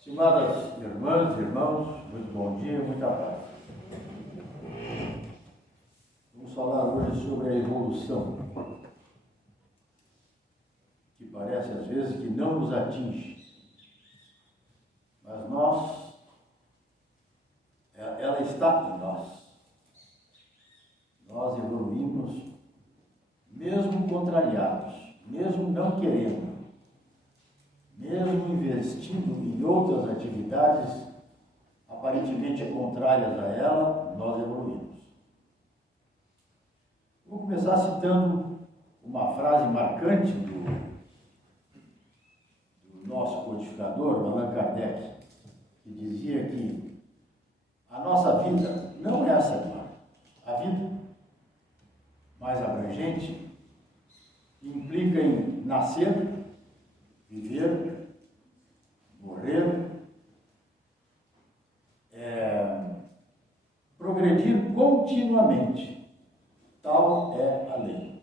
Estimadas irmãs e irmãos, muito bom dia e muita paz. Vamos falar hoje sobre a evolução, que parece às vezes que não nos atinge, mas ela está em nós. Nós evoluímos, mesmo contrariados, mesmo não querendo, mesmo investindo em outras atividades aparentemente contrárias a ela, nós evoluímos. Vou começar citando uma frase marcante do nosso codificador, Allan Kardec, que dizia que a nossa vida não é essa, a vida mais abrangente implica em nascer, viver, morrer, progredir continuamente. Tal é a lei.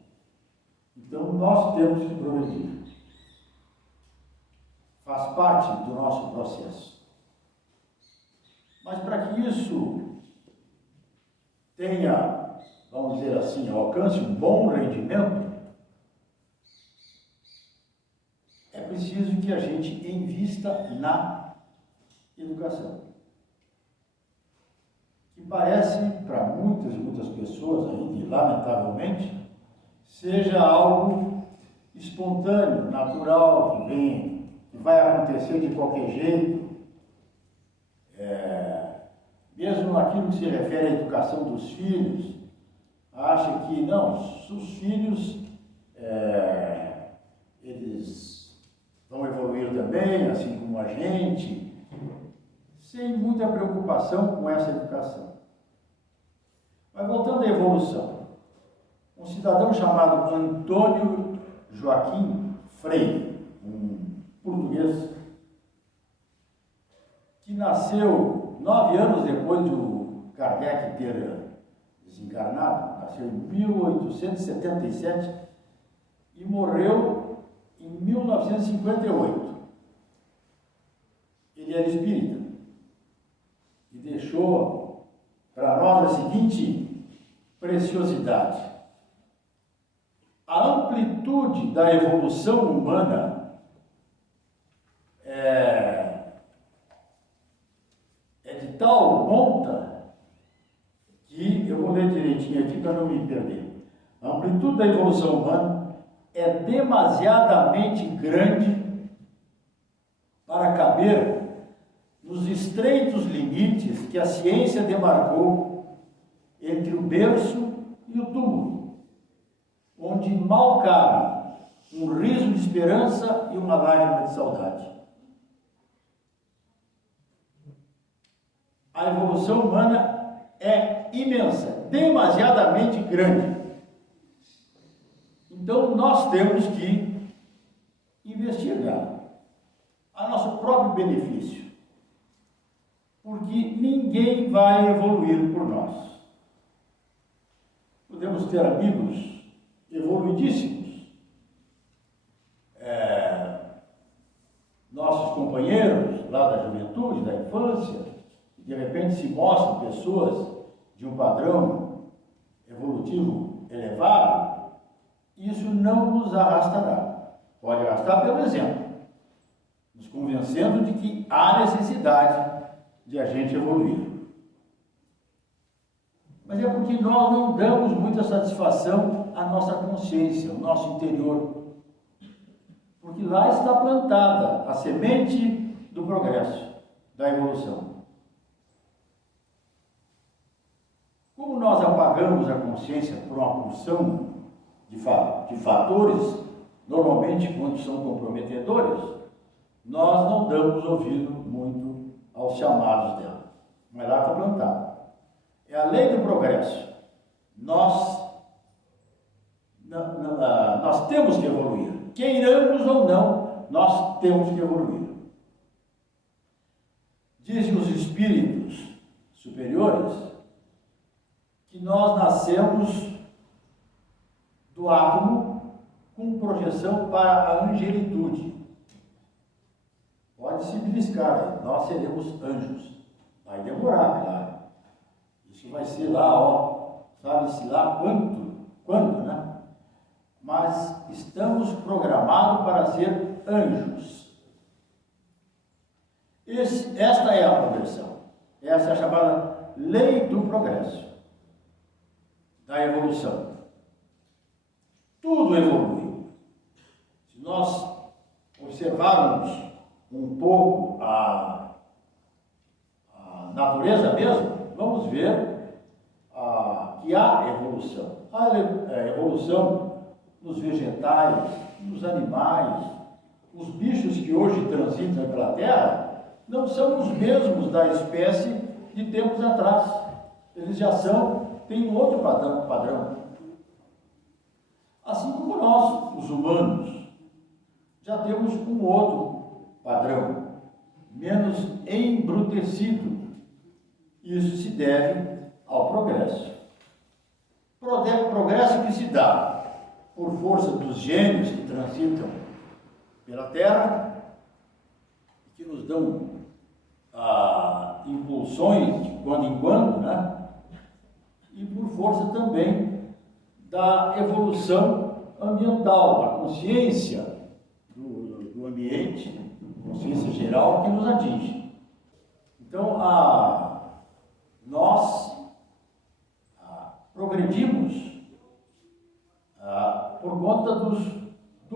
Então nós temos que progredir. Faz parte do nosso processo. Mas para que isso tenha, vamos dizer assim, alcance um bom rendimento, é preciso que a gente invista na educação. Que parece, para muitas pessoas ainda, e lamentavelmente, seja algo espontâneo, natural, que vai acontecer de qualquer jeito. Mesmo naquilo que se refere à educação dos filhos, acha que não, os filhos, eles vão evoluir também, assim como a gente, sem muita preocupação com essa educação. Mas voltando à evolução, um cidadão chamado Antônio Joaquim Freire, um português, que nasceu 9 anos depois do Kardec ter desencarnado, nasceu em 1877 e morreu em 1958. Ele era espírita e deixou para nós a seguinte preciosidade: a amplitude da evolução humana é de tal monta que, eu vou ler direitinho aqui para não me perder, a amplitude da evolução humana é demasiadamente grande para caber nos estreitos limites que a ciência demarcou entre o berço e o túmulo, onde mal cabe um riso de esperança e uma lágrima de saudade. A evolução humana é imensa, demasiadamente grande. Então nós temos que investir nela, a nosso próprio benefício, porque ninguém vai evoluir por nós. Podemos ter amigos evoluidíssimos, nossos companheiros lá da juventude, da infância, que de repente se mostram pessoas de um padrão evolutivo elevado. Isso não nos arrastará. Pode arrastar pelo exemplo, nos convencendo de que há necessidade de a gente evoluir. Mas é porque nós não damos muita satisfação à nossa consciência, ao nosso interior. Porque lá está plantada a semente do progresso, da evolução. Como nós apagamos a consciência por uma porção de fatores, normalmente quando são comprometedores, nós não damos ouvido muito aos chamados dela. Mas lá está plantado. É a lei do progresso. Nós temos que evoluir. Queiramos ou não, nós temos que evoluir. Dizem os espíritos superiores que nós nascemos do átomo com projeção para a angelitude. O pode se beliscar aí, nós seremos anjos. Vai demorar, claro. Isso vai ser lá, ó, sabe-se lá quando, né? Mas estamos programados para ser anjos. Esta é a progressão. Essa é a chamada lei do progresso, da evolução. Tudo evolui. Se nós observarmos um pouco a natureza mesmo, vamos ver que há evolução. Há evolução nos vegetais, nos animais. Os bichos que hoje transitam pela Terra não são os mesmos da espécie de tempos atrás. Eles já têm um outro padrão. Assim como nós, os humanos, já temos um outro padrão, menos embrutecido. Isso se deve ao progresso. Progresso que se dá por força dos gênios que transitam pela Terra, que nos dão impulsões de quando em quando, né? E por força também da evolução ambiental, da consciência do ambiente, consciência geral que nos atinge. Então, nós progredimos por conta do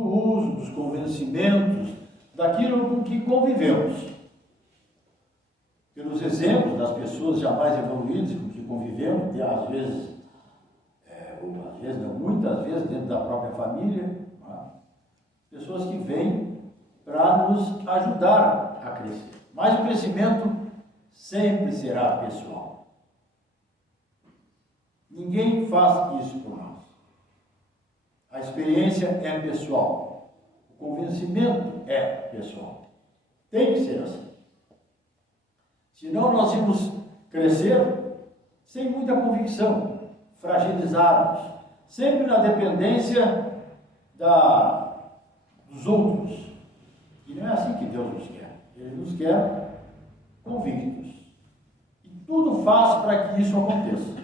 uso, dos convencimentos, daquilo com que convivemos. Pelos exemplos das pessoas já mais evoluídas com que convivemos, às vezes, ou às vezes não, muitas vezes dentro da própria família, né? Pessoas que vêm para nos ajudar a crescer. Mas o crescimento sempre será pessoal. Ninguém faz isso por nós. A experiência é pessoal. O convencimento é pessoal. Tem que ser assim. Senão nós vamos crescer sem muita convicção, fragilizados, sempre na dependência dos outros. E não é assim que Deus nos quer. Ele nos quer convictos. E tudo faz para que isso aconteça.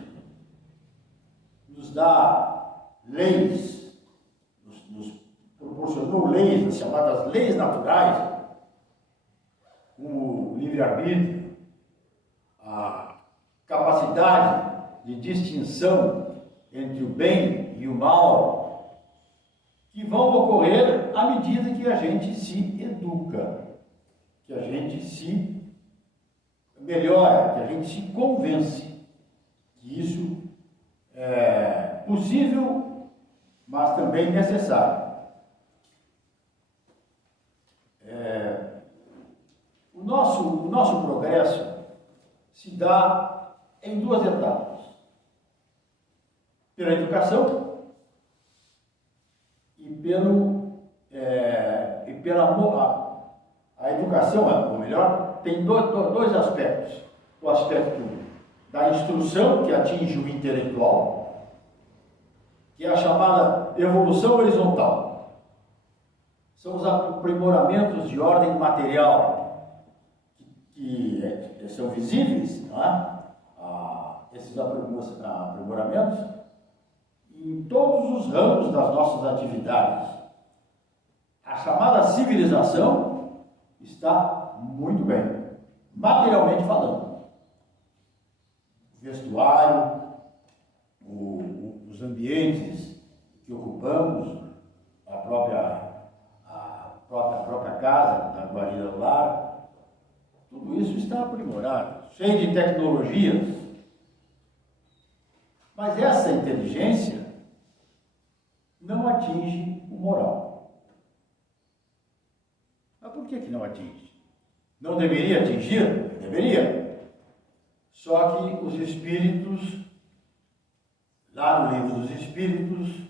Nos dá leis, nos proporcionou leis, as chamadas leis naturais, como o livre-arbítrio, a capacidade de distinção entre o bem e o mal, que vão ocorrer à medida que a gente se educa, que a gente se melhora, que a gente se convence que isso é possível, mas também necessário. O nosso progresso se dá em duas etapas. Pela educação e a educação, ou melhor, tem dois aspectos. O aspecto da instrução, que atinge o intelectual, que é a chamada evolução horizontal. São os aprimoramentos de ordem material que são visíveis, não é? Esses aprimoramentos em todos os ramos das nossas atividades. A chamada civilização está muito bem, materialmente falando. O vestuário, os ambientes que ocupamos, a própria casa, a guarida do lar, tudo isso está aprimorado, cheio de tecnologias. Mas essa inteligência não atinge o moral. Mas por que não atinge? Não deveria atingir? Deveria. Só que os espíritos, lá no livro dos Espíritos,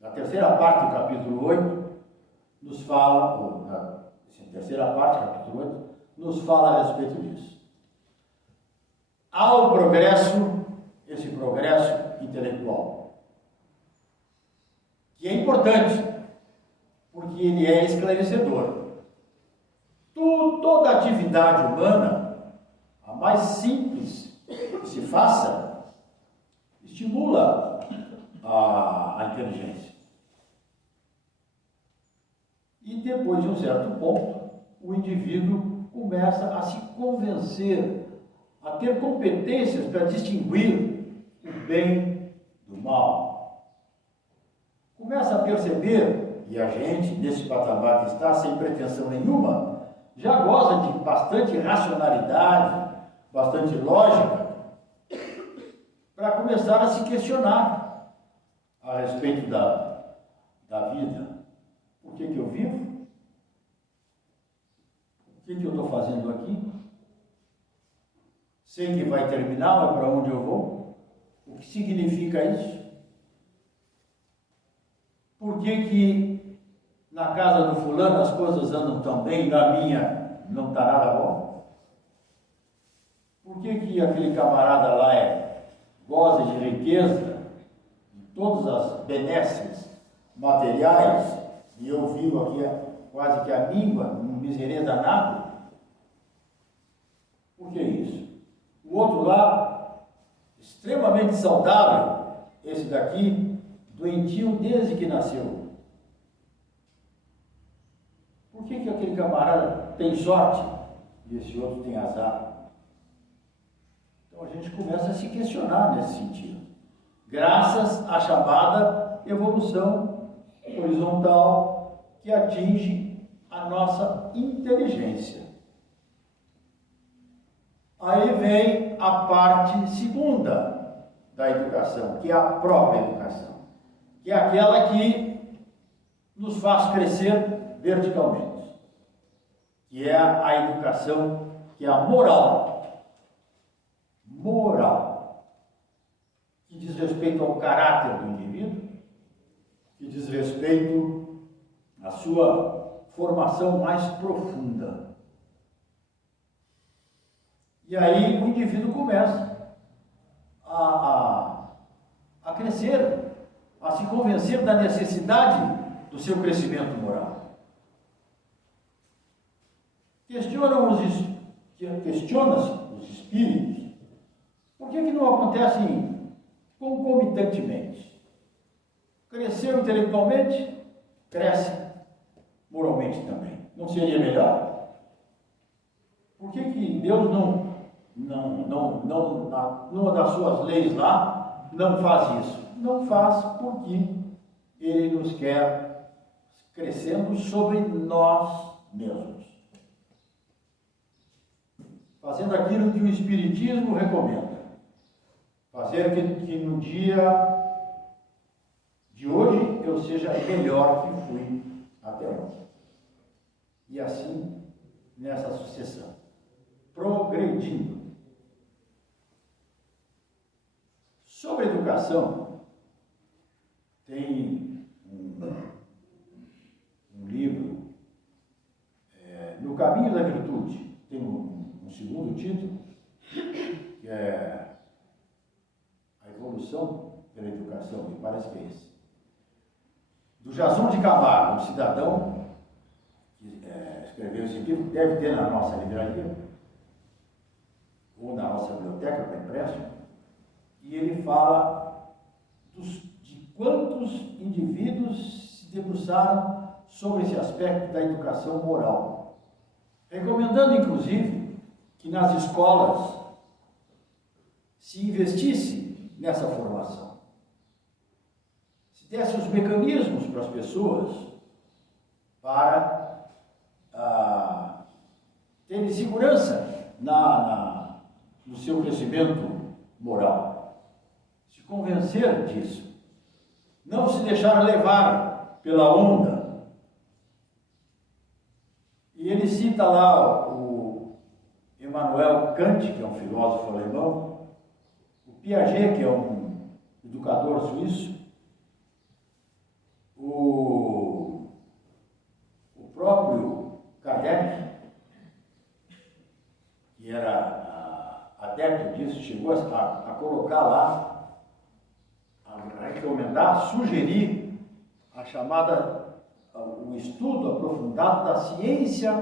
na terceira parte do capítulo 8, nos fala, na terceira parte do capítulo 8, nos fala a respeito disso. Há o progresso, esse progresso intelectual, que é importante, porque ele é esclarecedor. Toda atividade humana, a mais simples que se faça, estimula a inteligência. E depois de um certo ponto, o indivíduo começa a se convencer, a ter competências para distinguir o bem do mal. Começa a perceber, e a gente, nesse patamar que está, sem pretensão nenhuma, já goza de bastante racionalidade, bastante lógica, para começar a se questionar a respeito da vida. Por que eu vivo? O que eu estou fazendo aqui? Sei que vai terminar, mas para onde eu vou? O que significa isso? Por que na casa do fulano as coisas andam tão bem, na minha não está nada bom? Por que aquele camarada lá goza de riqueza, de todas as benesses materiais, e eu vivo aqui quase que a míngua, um miserê danado? Por que isso? O outro lá, extremamente saudável, esse daqui, doentio desde que nasceu. Por que aquele camarada tem sorte e esse outro tem azar? Então a gente começa a se questionar nesse sentido. Graças à chamada evolução horizontal que atinge a nossa inteligência. Aí vem a parte segunda da educação, que é a própria educação, que é aquela que nos faz crescer verticalmente, que é a educação, que é a moral, que diz respeito ao caráter do indivíduo, que diz respeito à sua formação mais profunda. E aí o indivíduo começa a crescer, a se convencer da necessidade do seu crescimento moral. Questiona-se os espíritos, por que não acontecem concomitantemente? Cresceu intelectualmente, cresce moralmente também. Não seria melhor? Por que Deus numa das suas leis lá, não faz isso? Não faz porque Ele nos quer crescendo sobre nós mesmos, fazendo aquilo que o Espiritismo recomenda, fazer que no dia de hoje eu seja melhor que fui até ontem. E assim, nessa sucessão, progredindo. Sobre educação, tem um livro, No Caminho da Virtude, tem um segundo título, que é A Evolução pela Educação, me parece que é esse. Do Jason de Camargo, um cidadão que escreveu esse livro, deve ter na nossa livraria, ou na nossa biblioteca para empréstimo, e ele fala de quantos indivíduos se debruçaram sobre esse aspecto da educação moral, recomendando inclusive que nas escolas se investisse nessa formação, se desse os mecanismos para as pessoas para terem segurança no seu crescimento moral, se convencer disso, não se deixar levar pela onda. E ele cita lá o Immanuel Kant, que é um filósofo alemão, o Piaget, que é um educador suíço, o próprio Kardec, que era adepto disso, chegou a colocar lá, a recomendar, a sugerir a chamada o estudo aprofundado da ciência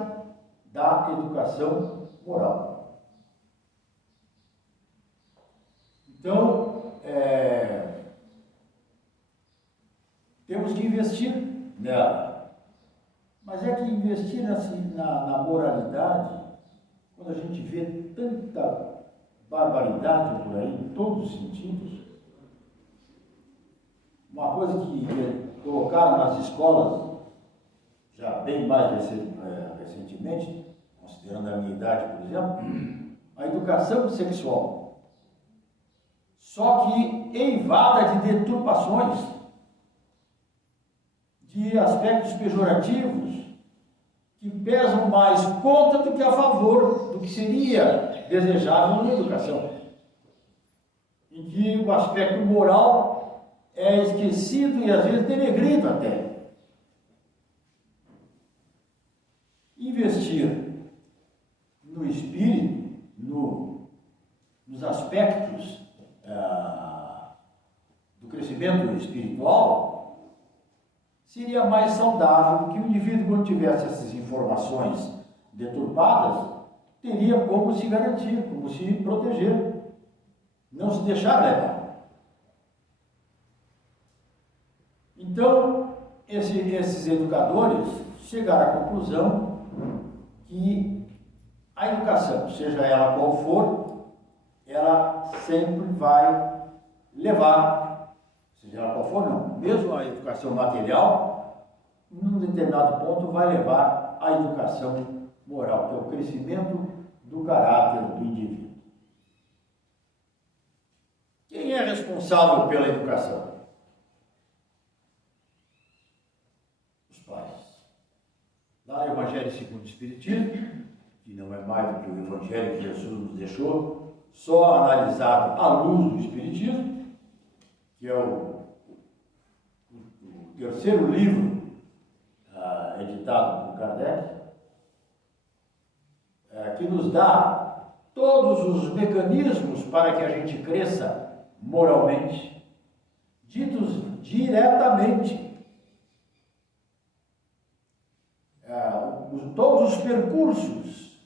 da educação moral. Então, temos que investir nela. Mas é que investir assim, na moralidade, quando a gente vê tanta barbaridade por aí, em todos os sentidos, uma coisa que colocaram nas escolas, já bem mais recentemente, considerando a minha idade, por exemplo, a educação sexual. Só que eivada de deturpações, de aspectos pejorativos, que pesam mais contra do que a favor do que seria desejável na educação. Em que o aspecto moral é esquecido e às vezes denegrido até. Investir no espírito, nos aspectos do crescimento espiritual, seria mais saudável, porque o indivíduo, quando tivesse essas informações deturpadas, teria como se garantir, como se proteger, não se deixar levar. Então, esses educadores chegaram à conclusão que a educação, seja ela qual for, ela sempre vai levar, seja ela qual for, não, mesmo a educação material, num determinado ponto vai levar à educação moral, que é o crescimento do caráter do indivíduo. Quem é responsável pela educação? Os pais. Lá no Evangelho segundo o Espiritismo, que não é mais do que o Evangelho que Jesus nos deixou, só analisado à luz do Espiritismo, que é o terceiro livro editado por Kardec, que nos dá todos os mecanismos para que a gente cresça moralmente, ditos diretamente. Todos os percursos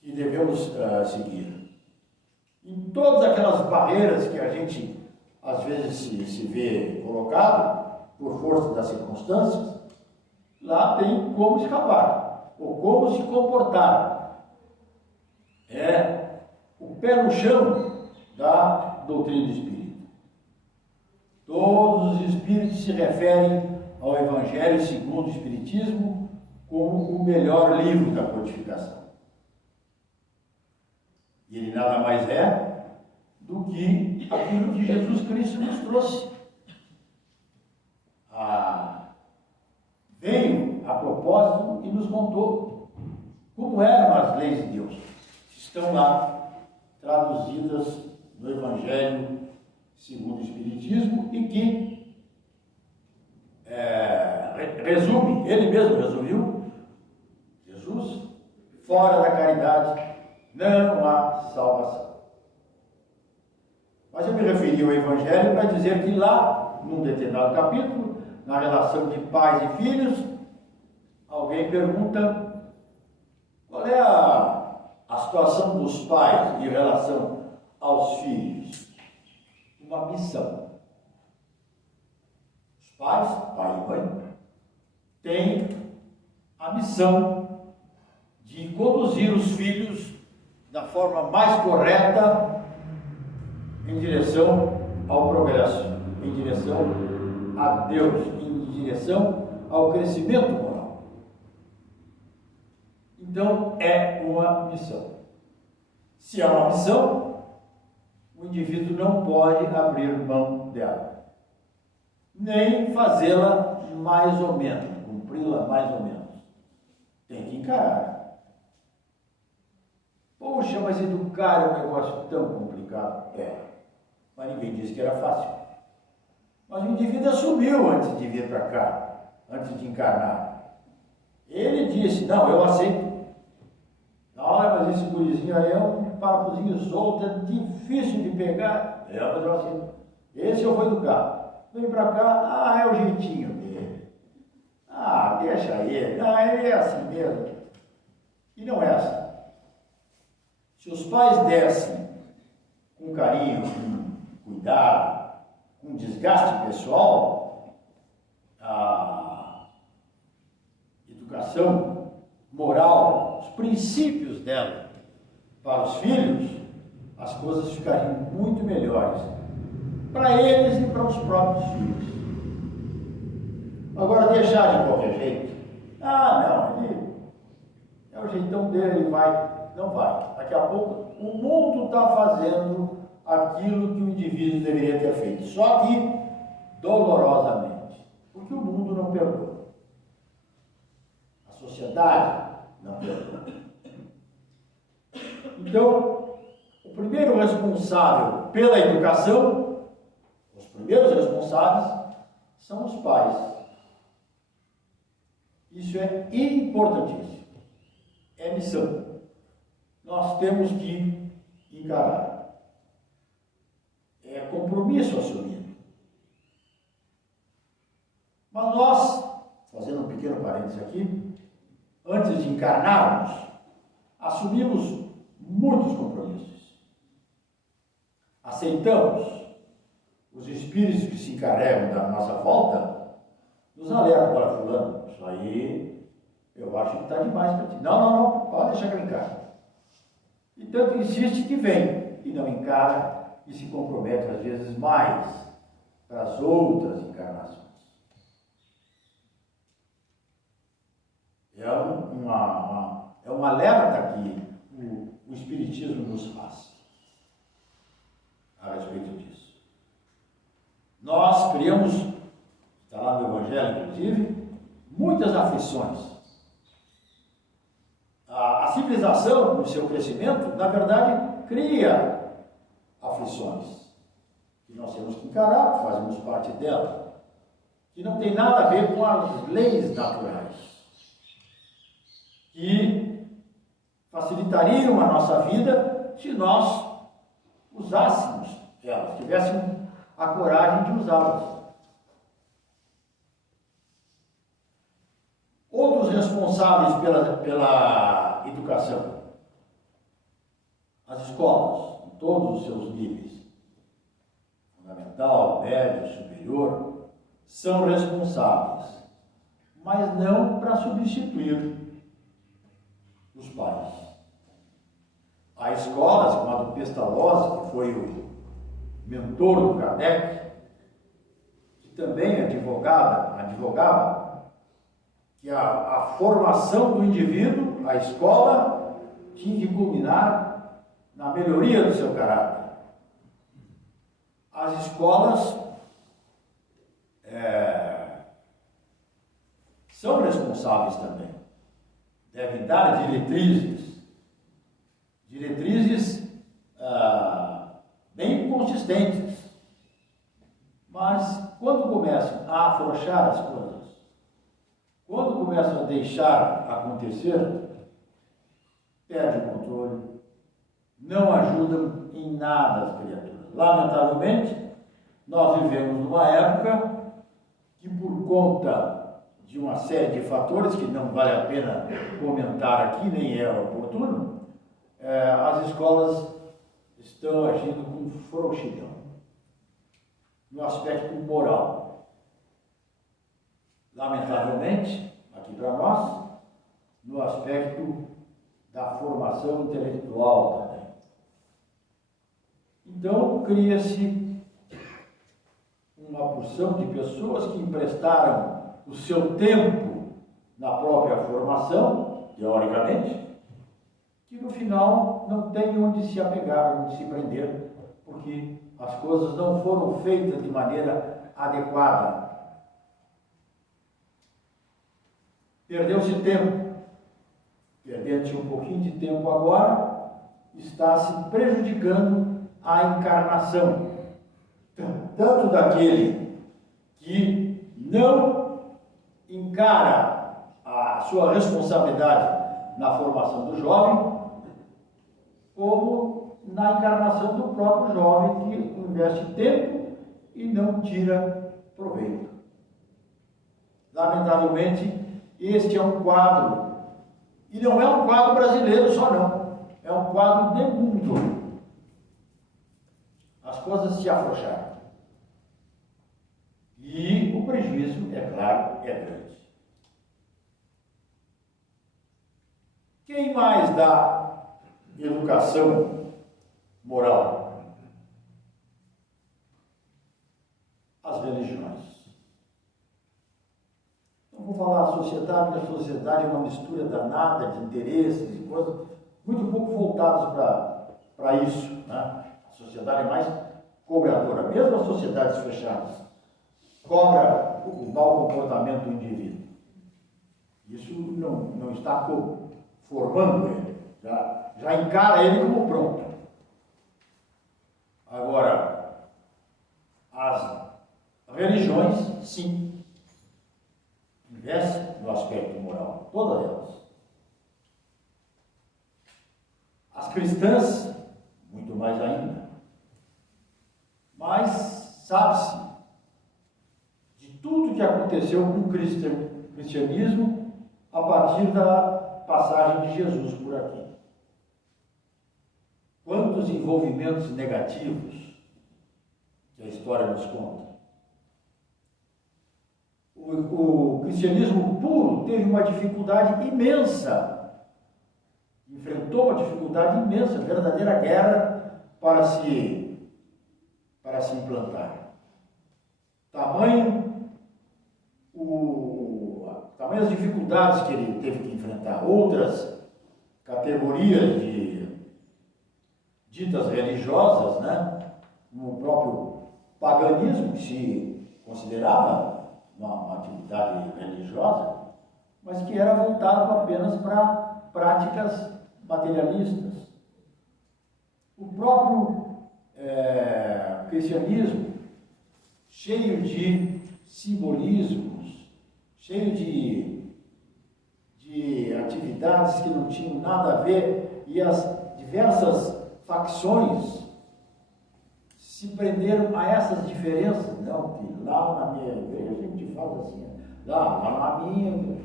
que devemos seguir. Em todas aquelas barreiras que a gente às vezes se vê colocado por força das circunstâncias, lá tem como escapar, ou como se comportar. É o pé no chão da doutrina do Espírito. Todos os Espíritos se referem ao Evangelho segundo o Espiritismo como o melhor livro da codificação. E ele nada mais é do que aquilo que Jesus Cristo nos trouxe. Veio a propósito e nos contou como eram as leis de Deus. Estão lá, traduzidas no Evangelho segundo o Espiritismo e que resume, ele mesmo resumiu, Jesus, fora da caridade não há salvação. Mas eu me referi ao Evangelho para dizer que lá, num determinado capítulo, na relação de pais e filhos, alguém pergunta qual é a situação dos pais em relação aos filhos. Uma missão. Os pais, pai e mãe, têm a missão de conduzir os filhos da forma mais correta em direção ao progresso, em direção a Deus, em direção ao crescimento moral. Então, é uma missão. Se é uma missão, o indivíduo não pode abrir mão dela, nem fazê-la mais ou menos, cumpri-la mais ou menos. Tem que encarar. Poxa, mas educar é um negócio tão complicado. Mas ninguém disse que era fácil. Mas o indivíduo assumiu antes de vir para cá, antes de encarnar. Ele disse, não, eu aceito. Olha, mas esse gurizinho aí é um parafusinho solto, é difícil de pegar. Mas eu aceito. Esse eu vou educar. Vem para cá, é o jeitinho dele. deixa ele, ele é assim mesmo. E não é assim. Se os pais dessem com carinho, com cuidado, com desgaste pessoal, a educação moral, os princípios dela para os filhos, as coisas ficariam muito melhores para eles e para os próprios filhos. Agora, deixar de qualquer jeito, não, ele é o jeitão dele, ele vai. Não vai. Daqui a pouco, o mundo está fazendo aquilo que o indivíduo deveria ter feito, só que dolorosamente, porque o mundo não perdoa. A sociedade não perdoa. Então, o primeiro responsável pela educação, os primeiros responsáveis, são os pais. Isso é importantíssimo. É missão. Nós temos que encarar. É compromisso assumido. Mas nós, fazendo um pequeno parênteses aqui, antes de encarnarmos, assumimos muitos compromissos. Aceitamos. Os espíritos que se encarregam da nossa volta nos alertam para fulano. Isso aí, eu acho que está demais para ti. Não, pode deixar que eu encare. E tanto insiste que vem, e não encara, e se compromete às vezes mais para as outras encarnações. É um alerta que o Espiritismo nos faz a respeito disso. Nós criamos, está lá no Evangelho inclusive, muitas aflições. A civilização, no seu crescimento, na verdade, cria aflições que nós temos que encarar, que fazemos parte dela, que não tem nada a ver com as leis naturais, que facilitariam a nossa vida se nós usássemos elas, tivéssemos a coragem de usá-las. Outros responsáveis pela educação, as escolas, em todos os seus níveis, fundamental, médio, superior, são responsáveis, mas não para substituir os pais. Há escolas, como a do Pestalozzi, que foi o mentor do Kardec, que também advogava que a formação do indivíduo, a escola, tinha que culminar na melhoria do seu caráter. As escolas são responsáveis também. Devem dar diretrizes bem consistentes. Mas quando começam a afrouxar as coisas, quando começam a deixar acontecer, perde o controle, não ajudam em nada as criaturas. Lamentavelmente, nós vivemos numa época que, por conta de uma série de fatores que não vale a pena comentar aqui, nem é oportuno, as escolas estão agindo com frouxidão, no aspecto moral. Lamentavelmente, aqui para nós, no aspecto da formação intelectual também. Então, cria-se uma porção de pessoas que emprestaram o seu tempo na própria formação, teoricamente, que no final não tem onde se apegar, onde se prender, porque as coisas não foram feitas de maneira adequada. Perdeu-se tempo. Perdendo-se um pouquinho de tempo agora, está se prejudicando a encarnação. Tanto daquele que não encara a sua responsabilidade na formação do jovem, como na encarnação do próprio jovem que investe tempo e não tira proveito. Lamentavelmente, Este é um quadro, e não é um quadro brasileiro só não, é um quadro de mundo. As coisas se afrouxaram. E o prejuízo, é claro, é grande. Quem mais dá educação moral? As religiões. Não vou falar a sociedade, porque a sociedade é uma mistura danada de interesses e coisas muito pouco voltadas para isso, né? A sociedade é mais cobradora, mesmo as sociedades fechadas, cobra o mau comportamento do indivíduo. Isso não está formando ele, já encara ele como pronto. Agora, as religiões, sim, investem no aspecto moral, todas elas. As cristãs, muito mais ainda. Mas sabe-se de tudo que aconteceu com o cristianismo a partir da passagem de Jesus por aqui. Quantos envolvimentos negativos que a história nos conta. O cristianismo puro teve uma dificuldade imensa, enfrentou uma dificuldade imensa, verdadeira guerra para se implantar. Tamanhas dificuldades que ele teve que enfrentar. Outras categorias ditas religiosas, né? No próprio paganismo, que se considerava uma atividade religiosa, mas que era voltado apenas para práticas materialistas. O próprio cristianismo, cheio de simbolismos, cheio de atividades que não tinham nada a ver, e as diversas facções se prenderam a essas diferenças. Não, que lá na minha igreja a gente faz assim, lá na minha.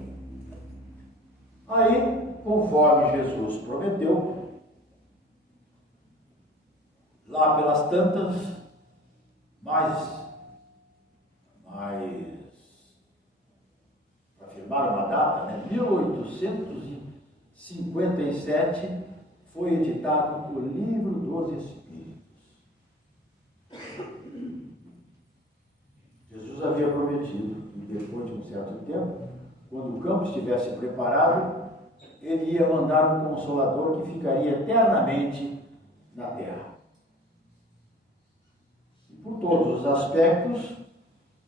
Aí, conforme Jesus prometeu, lá pelas tantas, para afirmar uma data, né? 1857 foi editado o Livro dos Espíritos. Jesus havia prometido que depois de um certo tempo, quando o campo estivesse preparado, ele ia mandar um Consolador que ficaria eternamente na terra. Por todos os aspectos,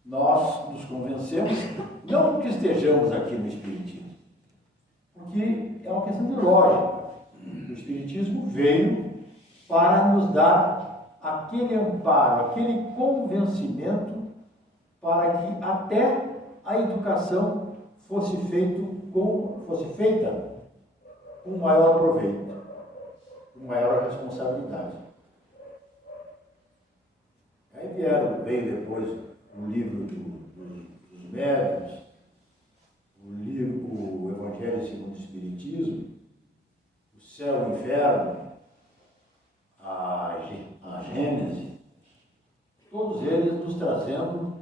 nós nos convencemos, não que estejamos aqui no Espiritismo, porque é uma questão de lógica. O Espiritismo veio para nos dar aquele amparo, aquele convencimento para que até a educação fosse feita com maior proveito, com maior responsabilidade. Aí veio depois o livro dos médiuns, o Evangelho segundo o Espiritismo, o Céu e o Inferno, a Gênese, todos eles nos trazendo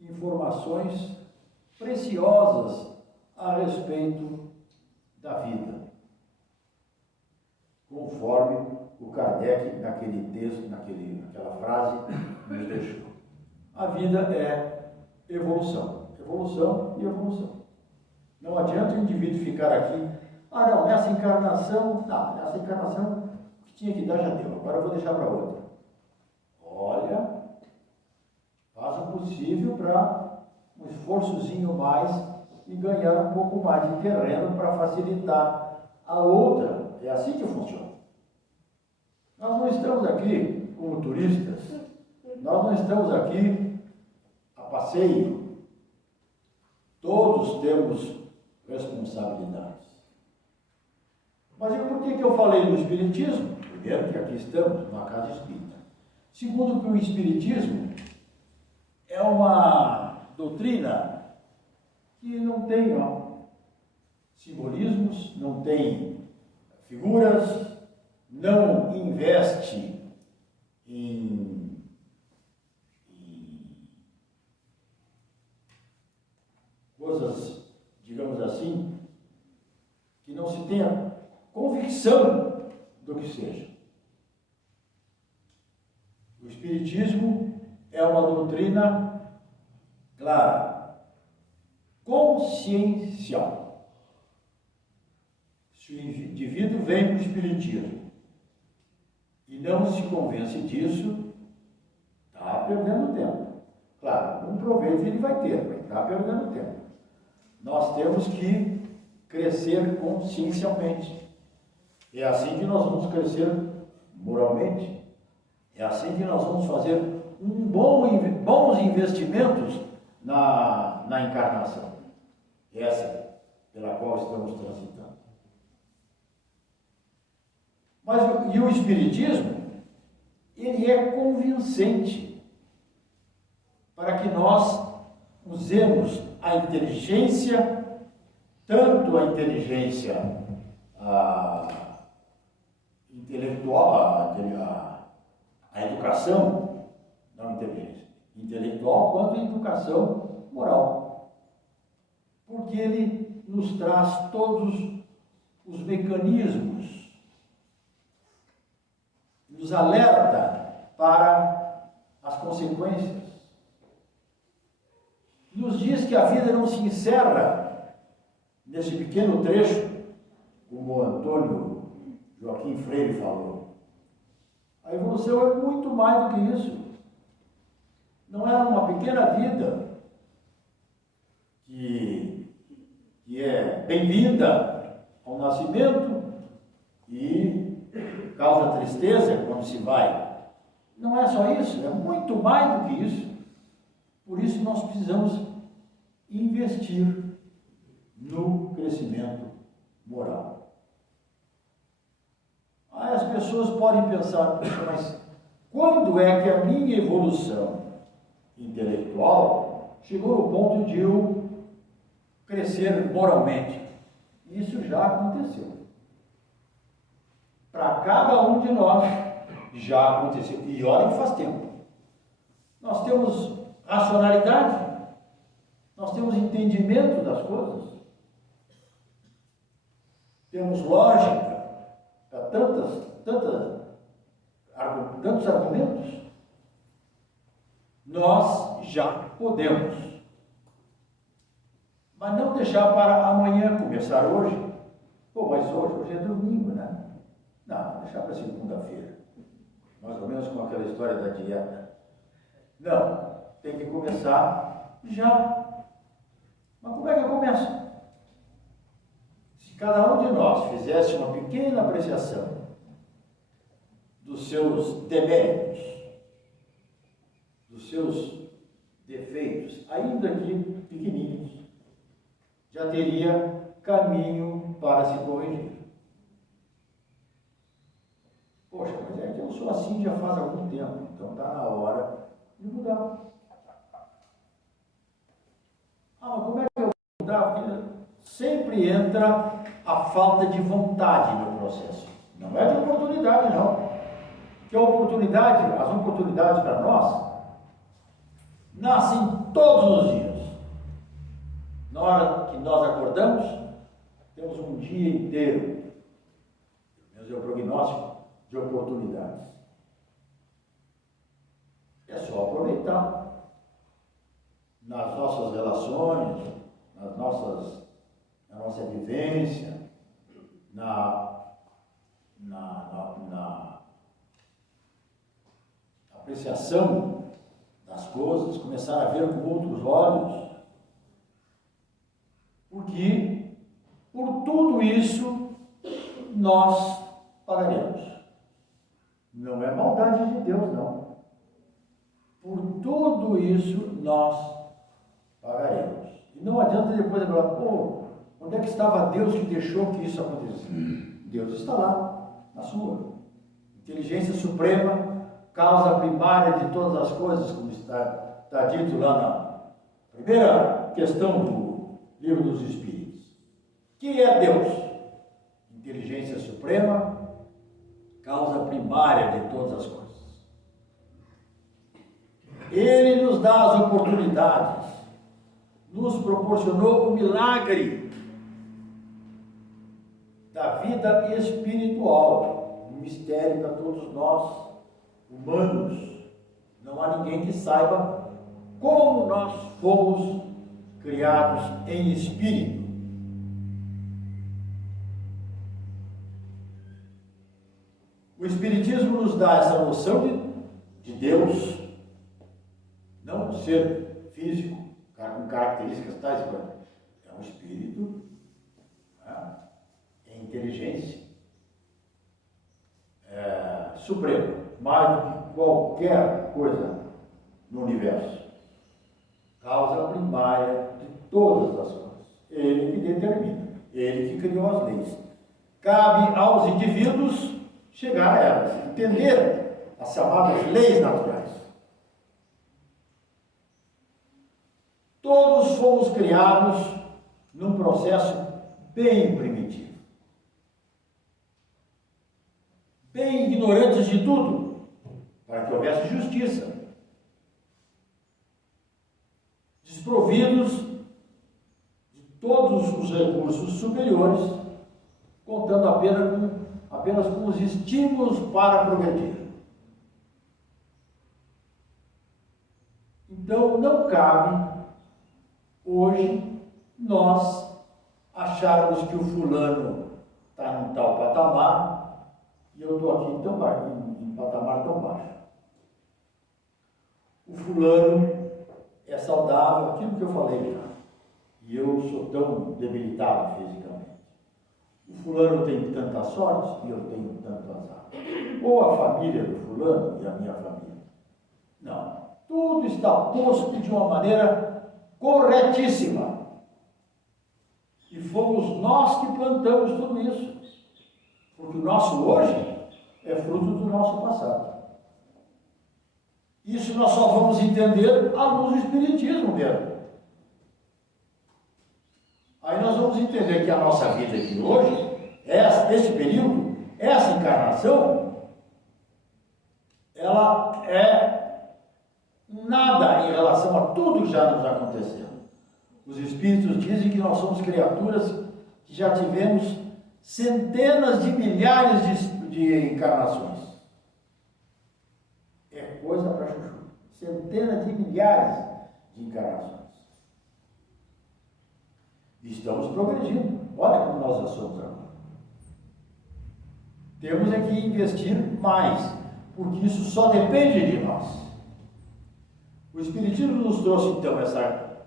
informações preciosas a respeito da vida, conforme o Kardec, naquele texto, naquela frase, nos deixou. A vida é evolução, evolução e evolução. Não adianta o indivíduo ficar aqui, nessa encarnação, o que tinha que dar já deu, agora eu vou deixar para outra. Olha, faz o possível para um esforçozinho mais e ganhar um pouco mais de terreno para facilitar a outra. É assim que funciona. Nós não estamos aqui como turistas, nós não estamos aqui a passeio. Todos temos responsabilidades. Mas por que eu falei do Espiritismo? Primeiro, que aqui estamos numa casa espírita. Segundo, que o Espiritismo é uma doutrina que não tem simbolismos, não tem figuras, não investe em coisas, digamos assim, que não se tenha convicção do que seja. O Espiritismo é uma doutrina clara, consciencial. Se o indivíduo vem para o Espiritismo e não se convence disso, está perdendo tempo. Claro, um proveito ele vai ter, mas está perdendo tempo. Nós temos que crescer consciencialmente. É assim que nós vamos crescer moralmente. É assim que nós vamos fazer bons investimentos na encarnação. Essa pela qual estamos transitando. Mas e o Espiritismo, ele é convincente para que nós usemos a inteligência, tanto a inteligência intelectual, a educação, não inteligência, intelectual, quanto a educação moral. Porque ele nos traz todos os mecanismos, nos alerta para as consequências. Nos diz que a vida não se encerra nesse pequeno trecho, como o Antônio Joaquim Freire falou. A evolução é muito mais do que isso. Não é uma pequena vida que é bem-vinda ao nascimento e causa tristeza quando se vai. Não é só isso, é muito mais do que isso. Por isso nós precisamos investir no crescimento moral. Aí as pessoas podem pensar, mas quando é que a minha evolução intelectual chegou no ponto de eu crescer moralmente? Isso já aconteceu. Para cada um de nós já aconteceu. E olha que faz tempo. Nós temos racionalidade, nós temos entendimento das coisas, temos lógica para tantos argumentos. Nós já podemos, mas não deixar para amanhã, começar hoje. Pô, mas hoje é domingo, né? Não, deixar para segunda-feira, mais ou menos como aquela história da dieta. Não, tem que começar já. Mas como é que eu começo? Se cada um de nós fizesse uma pequena apreciação dos seus deméritos, dos seus defeitos, ainda que pequeninos, já teria caminho para se corrigir. Poxa, mas é que eu sou assim já faz algum tempo, então está na hora de mudar. Mas como é que eu vou mudar? Porque sempre entra a falta de vontade no processo. Não é de oportunidade, não. Porque as oportunidades para nós, nascem todos os dias. Na hora que nós acordamos, temos um dia inteiro, pelo menos é o prognóstico, de oportunidades. É só aproveitar nas nossas relações, na nossa vivência, na apreciação das coisas, começar a ver com outros olhos, porque por tudo isso nós pagaremos. Não é maldade de Deus, não. Por tudo isso nós pagaremos. E não adianta depois falar, pô, onde é que estava Deus que deixou que isso acontecesse? Deus está lá, na sua inteligência suprema, causa primária de todas as coisas, como está dito lá na primeira questão do Livro dos Espíritos. que é Deus? Inteligência suprema, causa primária de todas as coisas. Ele nos dá as oportunidades, nos proporcionou o milagre da vida espiritual, um mistério para todos nós, humanos. Não há ninguém que saiba como nós fomos criados em espírito. O Espiritismo nos dá essa noção de Deus, não um ser físico, com características tais quanto. É um espírito, né? É inteligência, suprema, mais do que qualquer coisa no universo. Causa primária de todas as coisas. Ele que determina, ele que criou as leis. Cabe aos indivíduos chegar a elas, entender as chamadas leis naturais. Todos fomos criados num processo bem primitivo, bem ignorantes de tudo, para que houvesse justiça, desprovidos de todos os recursos superiores, contando apenas com os estímulos para progredir. Então, não cabe hoje nós acharmos que o fulano está em tal patamar e eu estou aqui em patamar tão baixo. O fulano é saudável, aquilo que eu falei já, e eu sou tão debilitado fisicamente. O fulano tem tanta sorte e eu tenho tanto azar. Ou a família do fulano e a minha família. Não. Tudo está posto de uma maneira corretíssima. E fomos nós que plantamos tudo isso. Porque o nosso hoje é fruto do nosso passado. Isso nós só vamos entender à luz do Espiritismo mesmo. Aí nós vamos entender que a nossa vida aqui hoje, esse período, essa encarnação, ela é nada em relação a tudo que já nos aconteceu. Os Espíritos dizem que nós somos criaturas que já tivemos centenas de milhares de encarnações. É coisa para chuchu. Centenas de milhares de encarnações. E estamos progredindo. Olha como nós já somos agora. Temos é que investir mais, porque isso só depende de nós. O Espiritismo nos trouxe então essa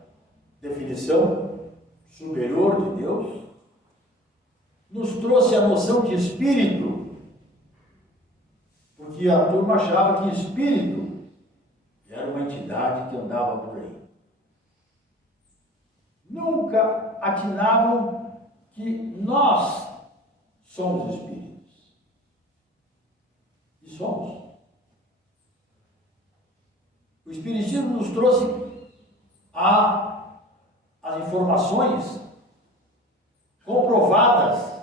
definição superior de Deus, nos trouxe a noção de espírito, porque a turma achava que espírito era uma entidade que andava por aí. Nunca atinavam que nós somos espíritos. E somos. O Espiritismo nos trouxe as informações comprovadas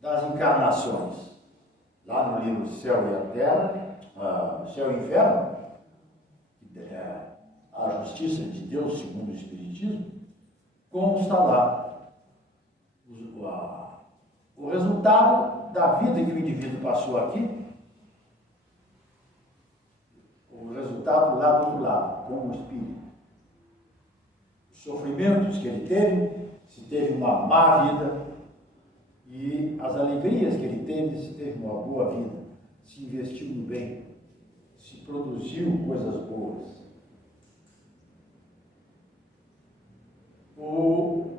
das encarnações. Lá no livro Céu e a Terra, Céu e Inferno, a justiça de Deus segundo o Espiritismo, consta lá o resultado da vida que o indivíduo passou aqui, o resultado lá do outro lado, como o espírito. Os sofrimentos que ele teve, se teve uma má vida, e as alegrias que ele teve, se teve uma boa vida, se investiu no bem, se produziu coisas boas. O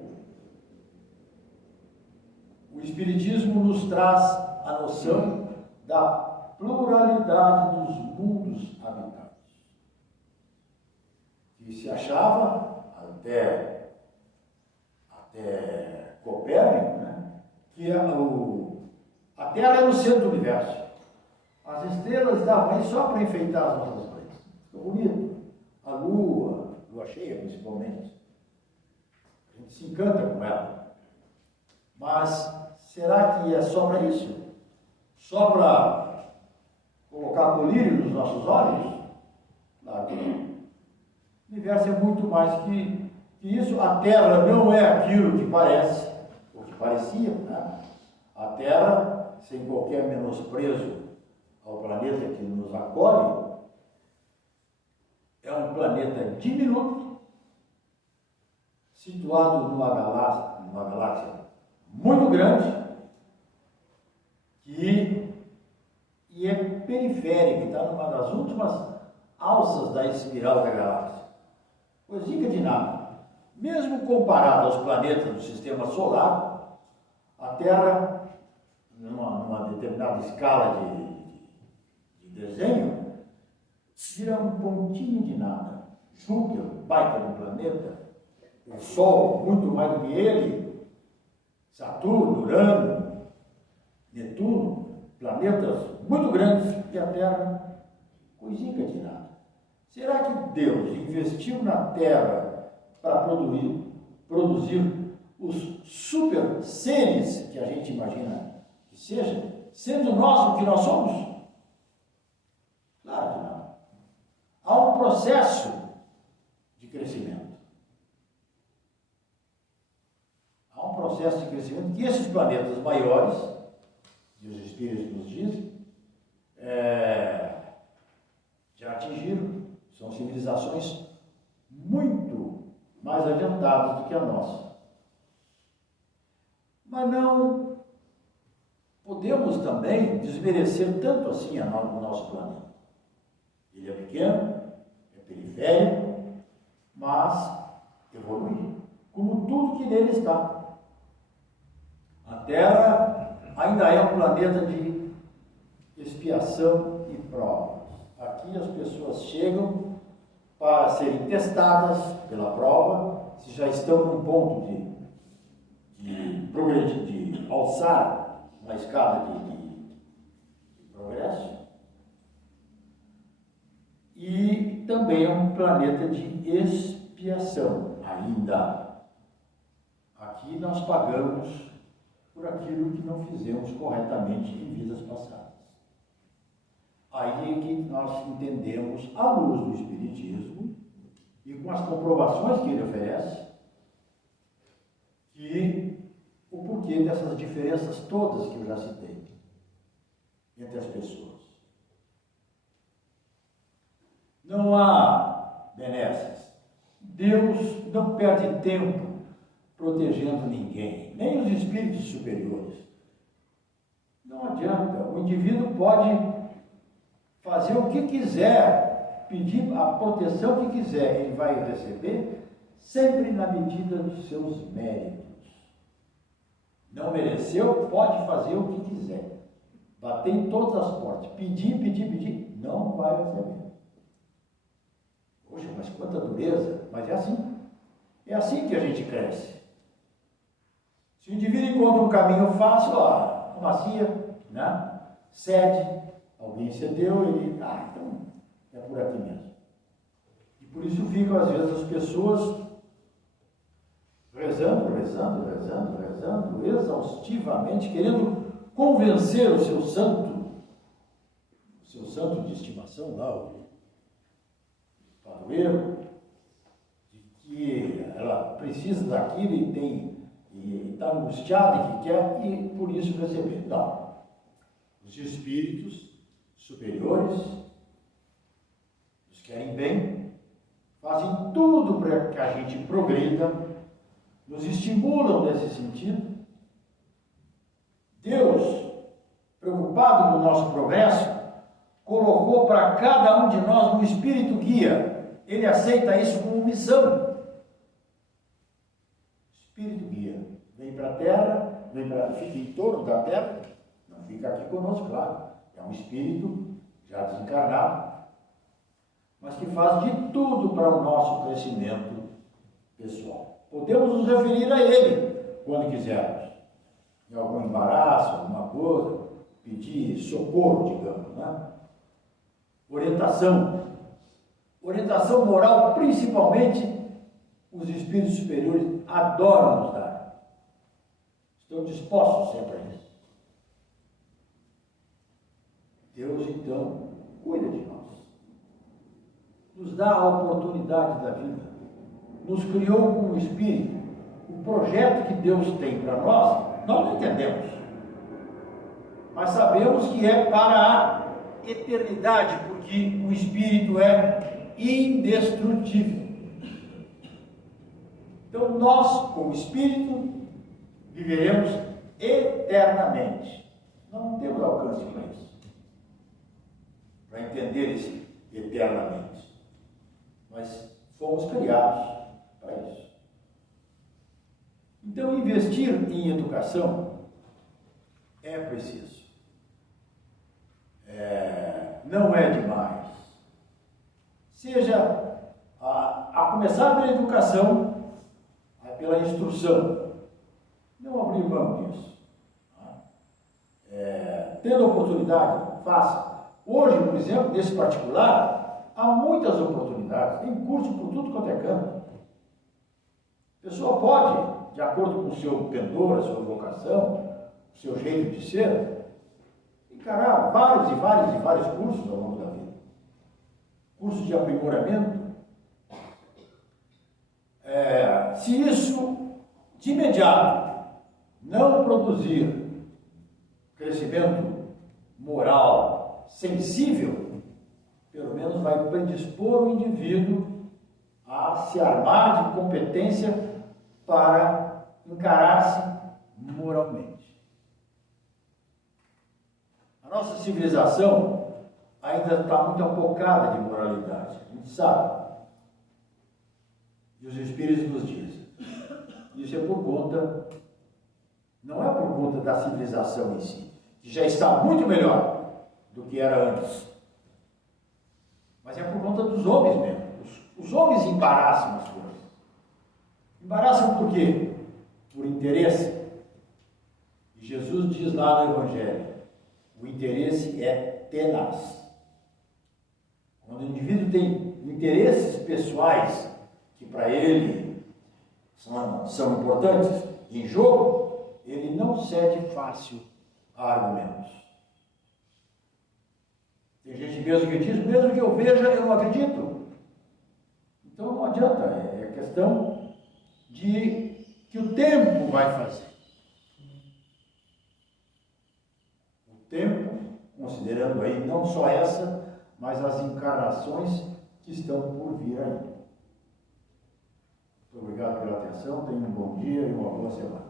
Espiritismo nos traz a noção da pluralidade dos mundos habitados. E se achava, até Copérnico, né, que a Terra era o centro do universo. As estrelas estavam aí só para enfeitar as nossas noites. Ficou bonito. A lua cheia principalmente. A gente se encanta com ela. Mas será que é só para isso? Só para colocar colírio nos nossos olhos? Claro que não. O universo é muito mais que isso. A Terra não é aquilo que parece, ou que parecia, né? A Terra, sem qualquer menosprezo ao planeta que nos acolhe, é um planeta diminuto, situado numa galáxia muito grande, e é periférica, está numa das últimas alças da espiral da galáxia. Coisinha de nada. Mesmo comparado aos planetas do sistema solar, a Terra, numa determinada escala de desenho, vira um pontinho de nada. Júpiter, baita do planeta, o Sol, muito mais do que ele, Saturno, Urano, Netuno, planetas muito grandes, e a Terra, coisinha de nada. Será que Deus investiu na Terra para produzir os super seres que a gente imagina que seja, sendo nós o que nós somos? Claro que não. Há um processo de crescimento. Há um processo de crescimento que esses planetas maiores, e os espíritos nos dizem, já atingiram. São civilizações muito mais adiantadas do que a nossa. Mas não podemos também desmerecer tanto assim o nosso planeta. Ele é pequeno, é periférico, mas evolui, como tudo que nele está. A Terra ainda é um planeta de expiação e provas. Aqui as pessoas chegam para serem testadas pela prova, se já estão num ponto de progredir, de alçar uma escada de progresso. E também é um planeta de expiação, ainda. Aqui nós pagamos por aquilo que não fizemos corretamente em vidas passadas. Aí é que nós entendemos, à luz do Espiritismo e com as comprovações que ele oferece, que o porquê dessas diferenças todas que eu já citei entre as pessoas. Não há benesses. Deus não perde tempo protegendo ninguém, nem os espíritos superiores. Não adianta, o indivíduo pode fazer o que quiser, pedir a proteção que quiser, ele vai receber, sempre na medida dos seus méritos. Não mereceu, pode fazer o que quiser. Bater em todas as portas, pedir, não vai receber. Poxa, mas quanta dureza, mas é assim. É assim que a gente cresce. Se o indivíduo encontra um caminho fácil, macia, né? Cede, alguém cedeu, ele, então é por aqui mesmo. E por isso ficam às vezes as pessoas rezando, exaustivamente, querendo convencer o seu santo de estimação lá, o padroeiro, de que ela precisa daquilo e está angustiada e que quer, e por isso receber. Não. Os espíritos superiores nos querem bem, fazem tudo para que a gente progrida, nos estimulam nesse sentido. Deus, preocupado no nosso progresso, colocou para cada um de nós um espírito guia. Ele aceita isso como missão. Espírito guia. Vem para a Terra, fica em torno da Terra, não fica aqui conosco, claro. É um espírito já desencarnado, mas que faz de tudo para o nosso crescimento pessoal. Podemos nos referir a ele quando quisermos. Em algum embaraço, alguma coisa, pedir socorro, digamos, né? Orientação moral, principalmente, os espíritos superiores adoram nos dar. estão dispostos sempre a isso. Deus, então, cuida de nós. Nos dá a oportunidade da vida. Nos criou com o Espírito. O projeto que Deus tem para nós não entendemos. Mas sabemos que é para a eternidade, porque o Espírito é indestrutível. Então nós, como Espírito, viveremos eternamente. Não temos alcance para isso. Para entender isso eternamente. Mas fomos criados para isso. Então, investir em educação é preciso. Não é demais. Seja a começar pela educação, pela instrução. Não abrir mão disso. Tendo oportunidade, faça. Hoje, por exemplo, nesse particular, há muitas oportunidades. Tem curso por tudo quanto é canto. A pessoa pode, de acordo com o seu pendor, a sua vocação, o seu jeito de ser, encarar vários cursos ao longo da vida. Cursos de aprimoramento. Se isso, de imediato, não produzir crescimento moral sensível, pelo menos vai predispor o indivíduo a se armar de competência para encarar-se moralmente. A nossa civilização ainda está muito apocada de moralidade, a gente sabe. E os Espíritos nos dizem. Isso é por conta, não é por conta da civilização em si, que já está muito melhor do que era antes. Mas é por conta dos homens mesmo. Os homens embaraçam as coisas. Embaraçam por quê? Por interesse. E Jesus diz lá no Evangelho, o interesse é tenaz. Quando o indivíduo tem interesses pessoais, que para ele são importantes, em jogo, ele não cede fácil a argumentos. Tem gente mesmo que diz, mesmo que eu veja, eu não acredito. Então não adianta, é questão de que o tempo vai fazer. O tempo, considerando aí não só essa, mas as encarnações que estão por vir aí. Muito obrigado pela atenção, tenham um bom dia e uma boa semana.